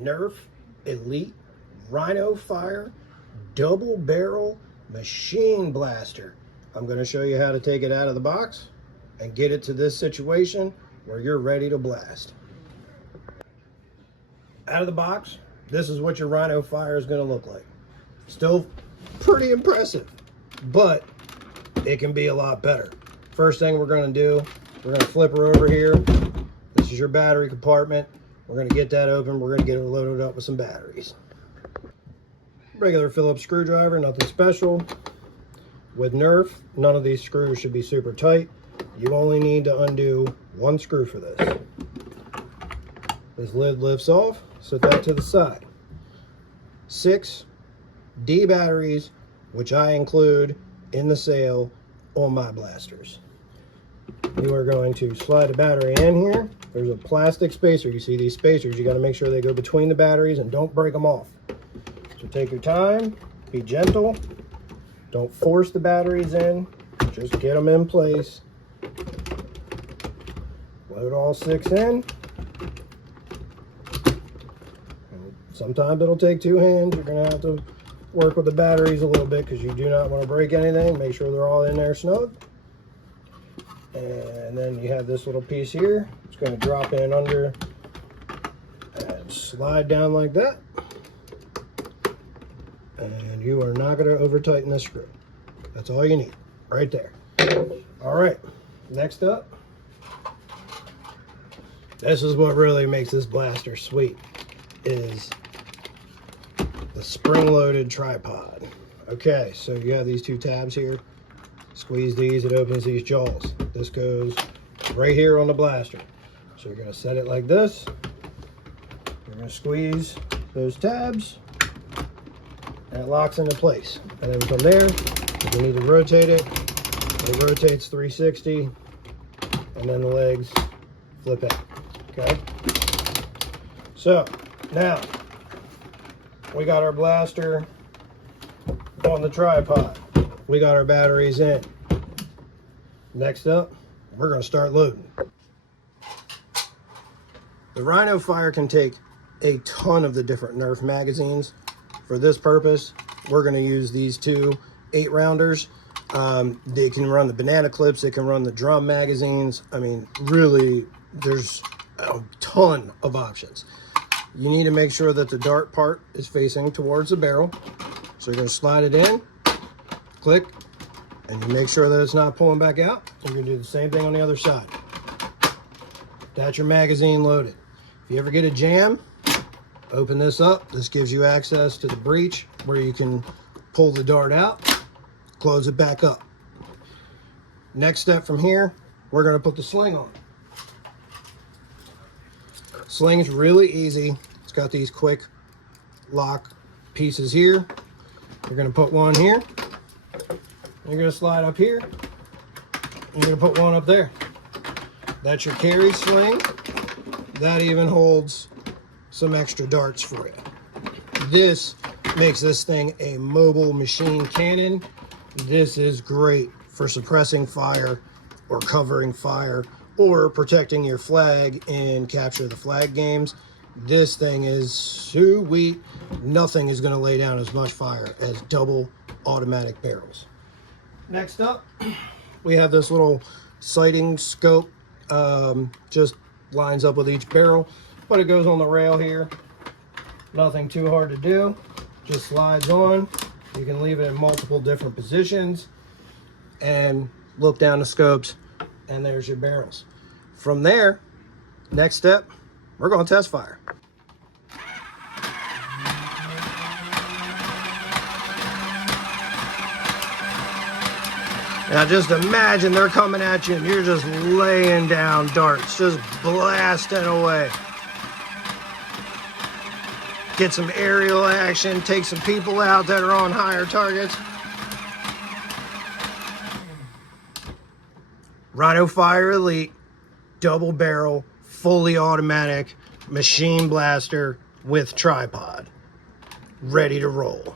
Nerf Elite Rhino Fire double barrel machine blaster. I'm going to show you how to take it out of the box and get it to this situation where you're ready to blast. Out of the box, this is what your Rhino Fire is going to look like. Still pretty impressive, but it can be a lot better. First thing we're going to do, we're going to flip her over here. This is your battery compartment. We're going to get that open. We're going to get it loaded up with some batteries. Regular Phillips screwdriver, nothing special. With Nerf, none of these screws should be super tight. You only need to undo one screw for this. This lid lifts off, set that to the side. 6 D batteries, which I include in the sale on my blasters. You are going to slide the battery in here. There's a plastic spacer. You see these spacers, you got to make sure they go between the batteries and don't break them off. So take your time, be gentle, don't force the batteries in, just get them in place. Load all 6 in. Sometimes it'll take 2 hands. You're going to have to work with the batteries a little bit because you do not want to break anything. Make sure they're all in there snug. And then you have this little piece here. It's going to drop in under and slide down like that. And you are not going to over tighten this screw. That's all you need right there. All right, next up, this is what really makes this blaster sweet, is the spring-loaded tripod. Okay, so you have these 2 tabs here. Squeeze these, it opens these jaws. This goes right here on the blaster. So you're going to set it like this. You're going to squeeze those tabs, and it locks into place. And then from there, if you need to rotate it, it rotates 360, and then the legs flip out. Okay? So, now, we got our blaster on the tripod. We got our batteries in. Next up, we're going to start loading. The Rhino Fire can take a ton of the different Nerf magazines. For this purpose, we're going to use these 2 8-rounders. They can run the banana clips, they can run the drum magazines. I mean, really, there's a ton of options. You need to make sure that the dart part is facing towards the barrel. So you're going to slide it in, click, and you make sure that it's not pulling back out. You're going to do the same thing on the other side. That's your magazine loaded. If you ever get a jam, open this up. This gives you access to the breech where you can pull the dart out, close it back up. Next step from here, we're going to put the sling on. Sling's really easy. It's got these quick lock pieces here. You're going to put one here. You're going to slide up here. You're going to put one up there. That's your carry sling. That even holds some extra darts for you. This makes this thing a mobile machine cannon. This is great for suppressing fire or covering fire or protecting your flag in capture the flag games. This thing is sweet. Nothing is going to lay down as much fire as double automatic barrels. Next up, we have this little sighting scope. Just lines up with each barrel, but it goes on the rail here. Nothing too hard to do. Just slides on. You can leave it in multiple different positions and look down the scopes, and there's your barrels. From there, next step, we're going to test fire. Now just imagine they're coming at you and you're just laying down darts, just blasting away. Get some aerial action, take some people out that are on higher targets. Rhino Fire Elite, double barrel, fully automatic machine blaster with tripod. Ready to roll.